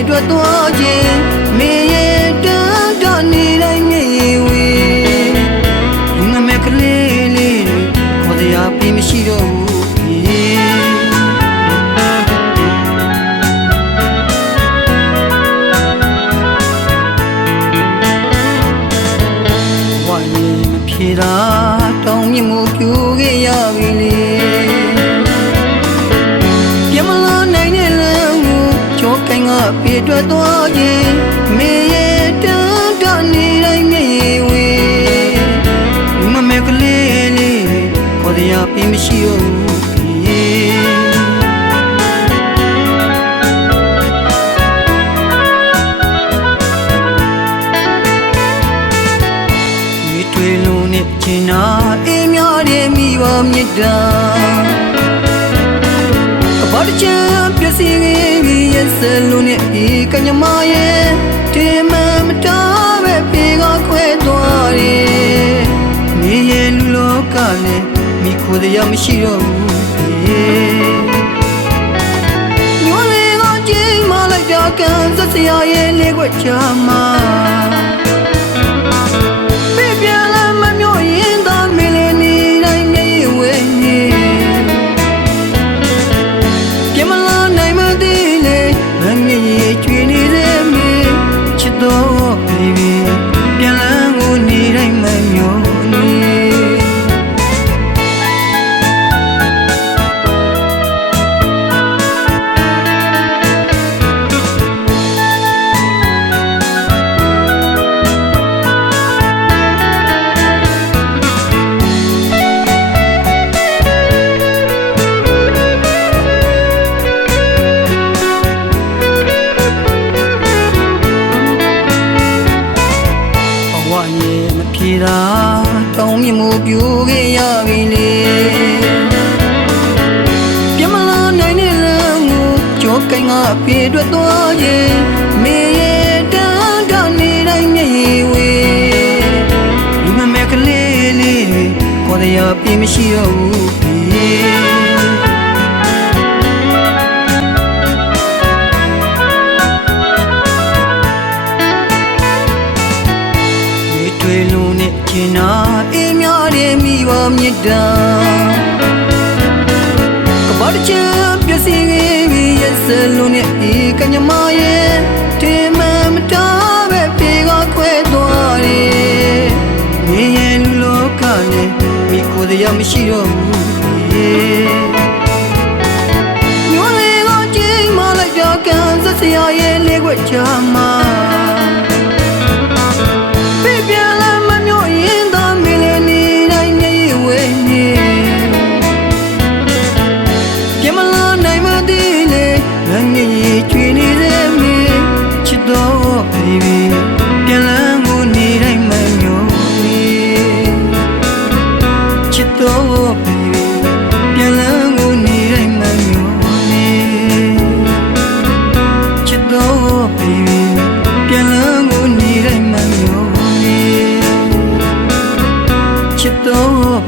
အတွက်သွားခြင်းမင်းရဲ့တန်းတနေတိုင်းမျက်ရည်ဝေလူငမဲ့ကလေးလေးတွေခေါ်တရားပြီးမရှိတော့ဘူးဝါရင်မဖြေတာတောင်းမြင့်မှုပြူခဲ့ရပြီလေပြေထွက်သွားခြင်းမင်းရဲ့တန်းတနေတိုင်းမျက်ရည်ဝေလူမမဲ့ကလေးလေးခေါ်တရားပြီးမရှိတော့ဘူးဒီတွေ့လို့နဲ့ချင်တာအေးများတယ်မိဘမြတ်တာဘာတချမ်းပြစီကြီးရဲ့ဆလုံးနဲ့ဒီကညမရဲ့ဒီမမတားပဲပြေကခွဲသွားတယ်မြေရဲ့လူလောကနဲ့မိခိုးတရားမရှိတော့ဘူးညိုလေးကကြိမ်မလိုက်တာကန်စစရာရဲ့လေးခွက်ချမှာဖြေတာတောင်းမြင့်မှုပြူခဲ့ရပြီလေပြမလာနိုင်တဲ့လမ်းကိုကြောကိုင်းကပြေထွက်သွားရင်မင်းရဲ့တန်းတနေတိုင်းမျက်ရည်ဝေလူမမဲ့ကလေးလေးခေါ်တရားပြေမရှိတော့ဘူးတွေ့လို့နဲ့ချင်တာအေးများတယ်မိဘမြတ်တာကဘာတချမ်းပြစီကြီးရဲ့ဆလုံးနဲ့ဒီကညမရဲ့ဒီမမတားပဲပြေကခွဲသွားတယ်မြေရဲ့လူလောကနဲ့မိခိုးတရားမရှိတော့ဘူးညိုလေးကကြိမ်မလိုက်တာကန်စစရာရဲ့လေးခွက်ချမှာပြန်လန်းကိုနေတိုင်းမမျောနေချစ်တော့ပြန်လန်းကိုနေတိုင်းမမျောနေချစ်တော့ပြန်လန်းကိုနေတိုင်းမမျောနေချစ်တော့